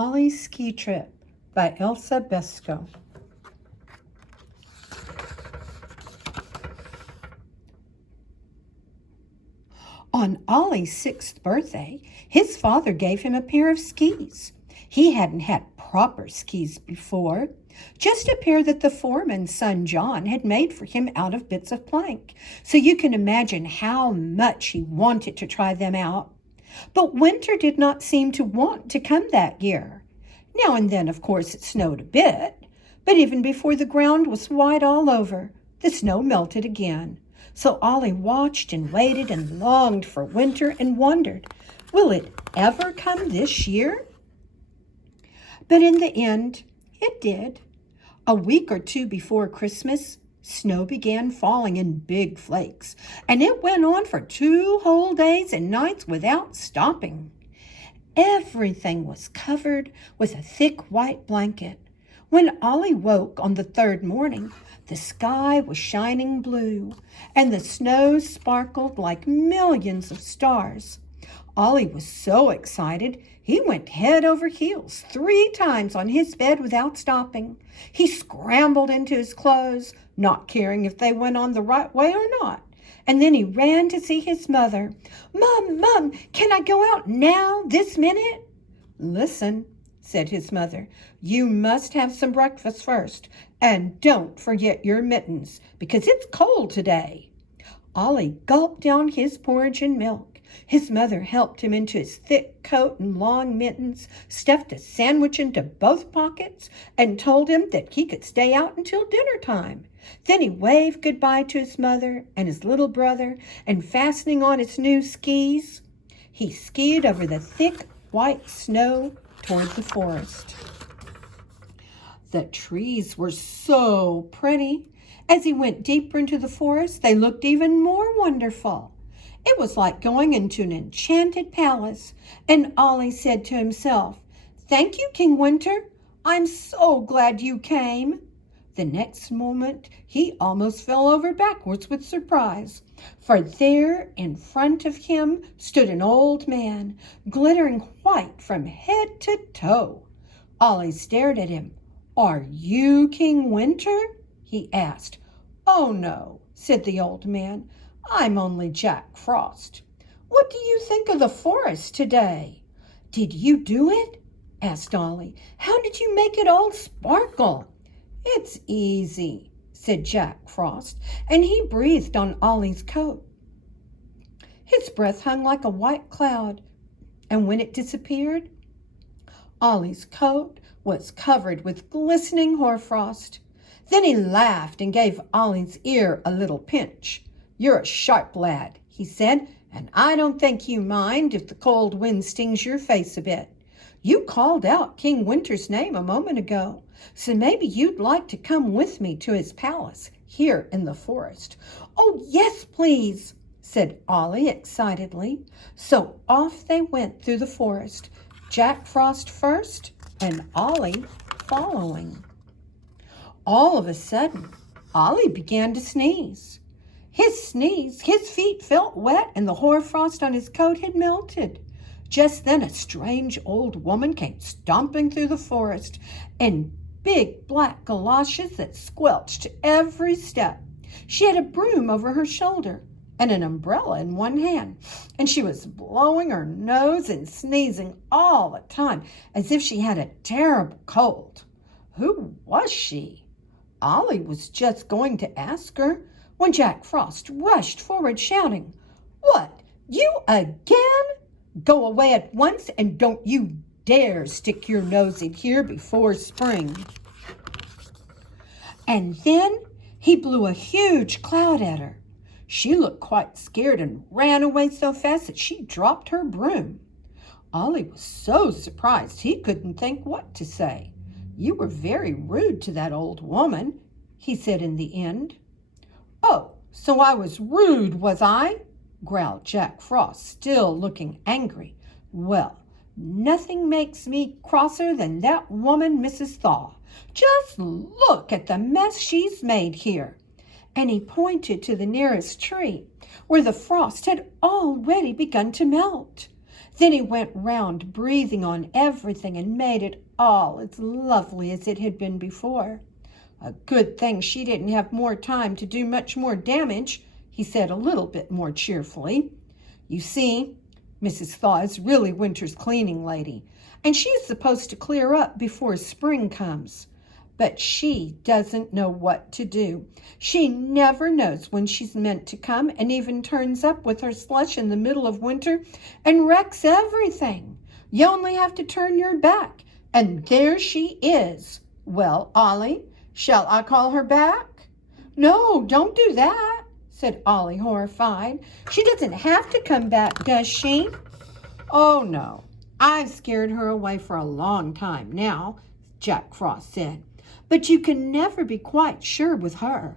Ollie's Ski Trip by Elsa Besco. On Ollie's 6th birthday, his father gave him a pair of skis. He hadn't had proper skis before, just a pair that the foreman's son John had made for him out of bits of plank, so you can imagine how much he wanted to try them out. But winter did not seem to want to come that year. Now and then, of course, it snowed a bit, but even before the ground was white all over, the snow melted again. So Ollie watched and waited and longed for winter and wondered, will it ever come this year? But in the end, it did. A week or two before Christmas, snow began falling in big flakes, and it went on for 2 whole days and nights without stopping. Everything was covered with a thick white blanket. When Ollie woke on the 3rd morning, the sky was shining blue, and the snow sparkled like millions of stars. Ollie was so excited, he went head over heels 3 times on his bed without stopping. He scrambled into his clothes, not caring if they went on the right way or not. And then he ran to see his mother. Mom, can I go out now, this minute? Listen, said his mother, you must have some breakfast first, and don't forget your mittens, because it's cold today. Ollie gulped down his porridge and milk. His mother helped him into his thick coat and long mittens, stuffed a sandwich into both pockets, and told him that he could stay out until dinner time. Then he waved goodbye to his mother and his little brother, and fastening on his new skis, he skied over the thick white snow toward the forest. The trees were so pretty. As he went deeper into the forest, they looked even more wonderful. It was like going into an enchanted palace, and Ollie said to himself, "Thank you, King Winter. I'm so glad you came." The next moment, he almost fell over backwards with surprise, for there in front of him stood an old man, glittering white from head to toe. Ollie stared at him. "Are you King Winter?" he asked. "Oh, no," said the old man. "I'm only Jack Frost. What do you think of the forest today?" "Did you do it?" asked Ollie. "How did you make it all sparkle?" "It's easy," said Jack Frost, and he breathed on Ollie's coat. His breath hung like a white cloud, and when it disappeared, Ollie's coat was covered with glistening hoarfrost. Then he laughed and gave Ollie's ear a little pinch. "You're a sharp lad," he said, "and I don't think you mind if the cold wind stings your face a bit. You called out King Winter's name a moment ago, so maybe you'd like to come with me to his palace here in the forest." "Oh, yes, please," said Ollie excitedly. So off they went through the forest, Jack Frost first and Ollie following. All of a sudden, Ollie began to sneeze. His feet felt wet, and the hoarfrost on his coat had melted. Just then a strange old woman came stomping through the forest in big black galoshes that squelched every step. She had a broom over her shoulder and an umbrella in one hand, and she was blowing her nose and sneezing all the time as if she had a terrible cold. Who was she? Ollie was just going to ask her when Jack Frost rushed forward shouting, "What, you again? Go away at once, and don't you dare stick your nose in here before spring." And then he blew a huge cloud at her. She looked quite scared and ran away so fast that she dropped her broom. Ollie was so surprised he couldn't think what to say. "You were very rude to that old woman," he said in the end. "Oh, so I was rude, was I?" growled Jack Frost, still looking angry. "Well, nothing makes me crosser than that woman, Mrs. Thaw. Just look at the mess she's made here." And he pointed to the nearest tree, where the frost had already begun to melt. Then he went round breathing on everything and made it all as lovely as it had been before. A good thing she didn't have more time to do much more damage, he said a little bit more cheerfully. You see, Mrs. Thaw is really winter's cleaning lady, and she is supposed to clear up before spring comes. But she doesn't know what to do. She never knows when she's meant to come, and even turns up with her slush in the middle of winter and wrecks everything. You only have to turn your back, and there she is. Well, Ollie, shall I call her back? No, don't do that, said Ollie, horrified. She doesn't have to come back, does she? Oh, no. I've scared her away for a long time now, Jack Frost said. But you can never be quite sure with her.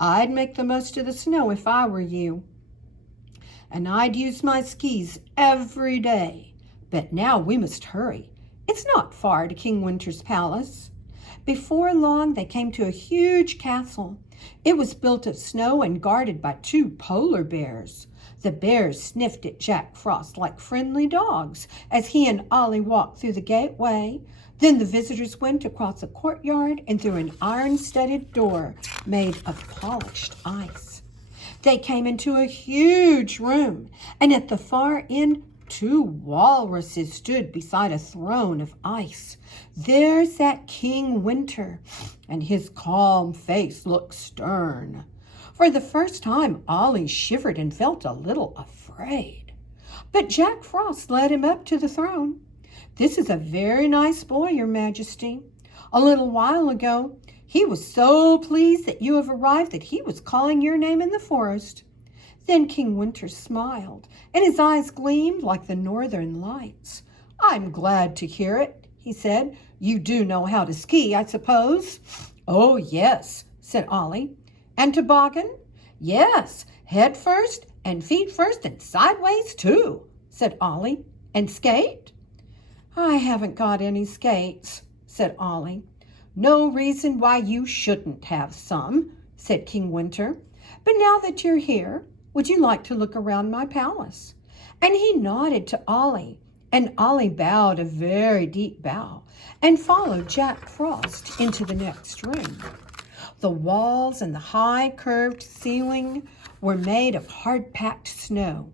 I'd make the most of the snow if I were you. And I'd use my skis every day. But now we must hurry. It's not far to King Winter's palace. Before long, they came to a huge castle. It was built of snow and guarded by 2 polar bears. The bears sniffed at Jack Frost like friendly dogs as he and Ollie walked through the gateway. Then the visitors went across a courtyard and through an iron-studded door made of polished ice. They came into a huge room, and at the far end, 2 walruses stood beside a throne of ice. There sat King Winter, and his calm face looked stern. For the first time, Ollie shivered and felt a little afraid. But Jack Frost led him up to the throne. This is a very nice boy, Your Majesty. A little while ago, he was so pleased that you have arrived that he was calling your name in the forest. Then King Winter smiled, and his eyes gleamed like the northern lights. I'm glad to hear it, he said. You do know how to ski, I suppose? Oh, yes, said Ollie. And toboggan? Yes, head first and feet first and sideways too, said Ollie. And skate? I haven't got any skates, said Ollie. No reason why you shouldn't have some, said King Winter. But now that you're here, would you like to look around my palace? And he nodded to Ollie, and Ollie bowed a very deep bow and followed Jack Frost into the next room. The walls and the high curved ceiling were made of hard-packed snow.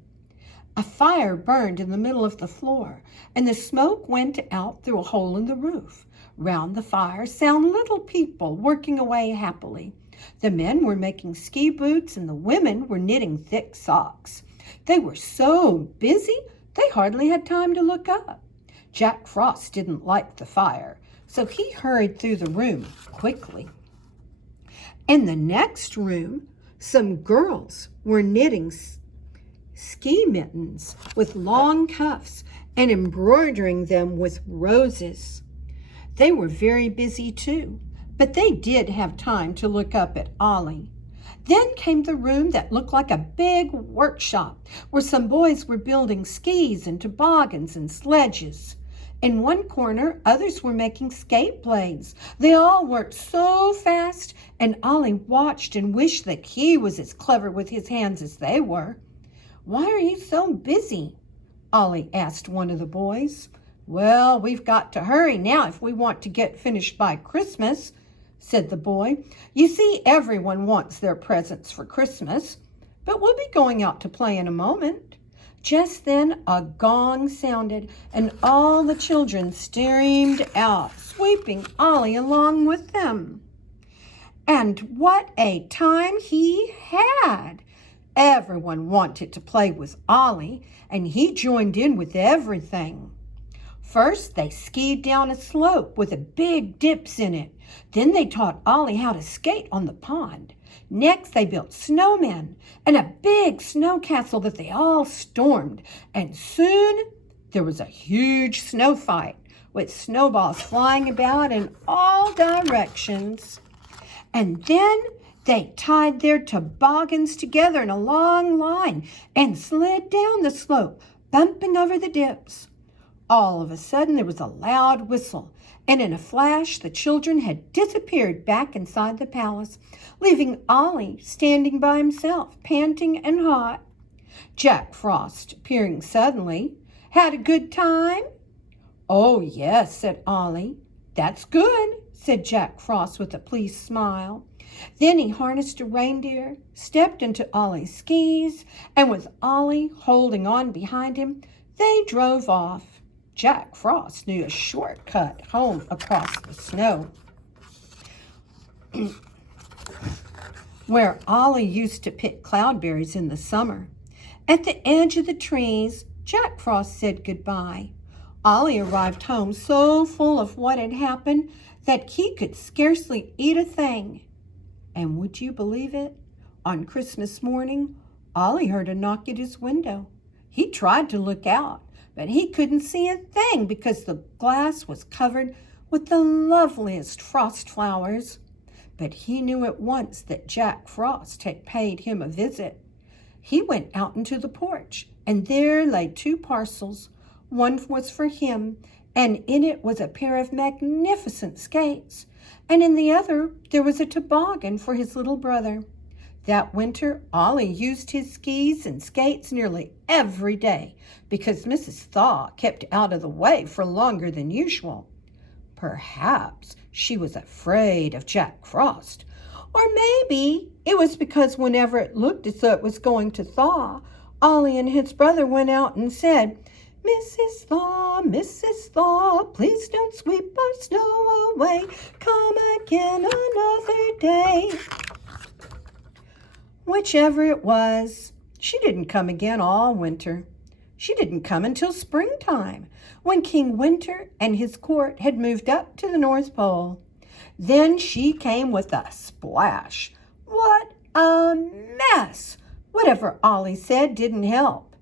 A fire burned in the middle of the floor, and the smoke went out through a hole in the roof. Round the fire sat little people working away happily. The men were making ski boots, and the women were knitting thick socks. They were so busy, they hardly had time to look up. Jack Frost didn't like the fire, so he hurried through the room quickly. In the next room, some girls were knitting ski mittens with long cuffs and embroidering them with roses. They were very busy too, but they did have time to look up at Ollie. Then came the room that looked like a big workshop where some boys were building skis and toboggans and sledges. In one corner, others were making skate blades. They all worked so fast, and Ollie watched and wished that he was as clever with his hands as they were. Why are you so busy? Ollie asked one of the boys. Well, we've got to hurry now if we want to get finished by Christmas, said the boy. You see, everyone wants their presents for Christmas, but we'll be going out to play in a moment. Just then a gong sounded, and all the children streamed out, sweeping Ollie along with them. And what a time he had! Everyone wanted to play with Ollie, and he joined in with everything. First, they skied down a slope with a big dips in it. Then they taught Ollie how to skate on the pond. Next, they built snowmen and a big snow castle that they all stormed. And soon, there was a huge snow fight with snowballs flying about in all directions. And then they tied their toboggans together in a long line and slid down the slope, bumping over the dips. All of a sudden, there was a loud whistle, and in a flash, the children had disappeared back inside the palace, leaving Ollie standing by himself, panting and hot. Jack Frost, appearing suddenly, Had a good time?" "Oh, yes," said Ollie. "That's good," said Jack Frost with a pleased smile. Then he harnessed a reindeer, stepped into Ollie's skis, and with Ollie holding on behind him, they drove off. Jack Frost knew a shortcut home across the snow. Where Ollie used to pick cloudberries in the summer. At the edge of the trees, Jack Frost said goodbye. Ollie arrived home so full of what had happened that he could scarcely eat a thing. And would you believe it? On Christmas morning, Ollie heard a knock at his window. He tried to look out, but he couldn't see a thing because the glass was covered with the loveliest frost flowers. But he knew at once that Jack Frost had paid him a visit. He went out into the porch, and there lay 2 parcels. One was for him, and in it was a pair of magnificent skates, and in the other there was a toboggan for his little brother. That winter, Ollie used his skis and skates nearly every day because Mrs. Thaw kept out of the way for longer than usual. Perhaps she was afraid of Jack Frost, or maybe it was because whenever it looked as though it was going to thaw, Ollie and his brother went out and said, Mrs. Thaw, please don't sweep our snow away. Come again another day." Whichever it was, she didn't come again all winter. She didn't come until springtime, when King Winter and his court had moved up to the North Pole. Then she came with a splash. What a mess! Whatever Ollie said didn't help.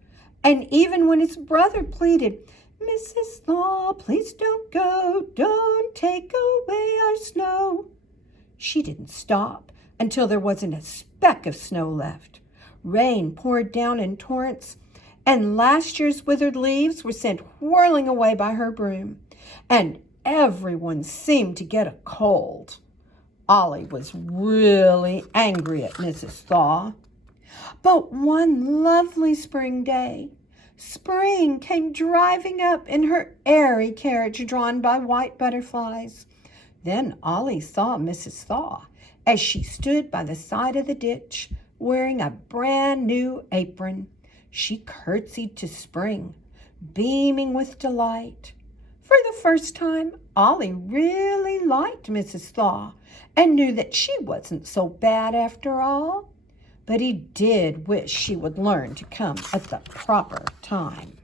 And even when his brother pleaded, "Mrs. Thaw, please don't go, don't take away our snow," she didn't stop until there wasn't a speck of snow left. Rain poured down in torrents, and last year's withered leaves were sent whirling away by her broom, and everyone seemed to get a cold. Ollie was really angry at Mrs. Thaw. But one lovely spring day, Spring came driving up in her airy carriage drawn by white butterflies. Then Ollie saw Mrs. Thaw as she stood by the side of the ditch, wearing a brand new apron. She curtsied to Spring, beaming with delight. For the first time, Ollie really liked Mrs. Thaw and knew that she wasn't so bad after all. But he did wish she would learn to come at the proper time.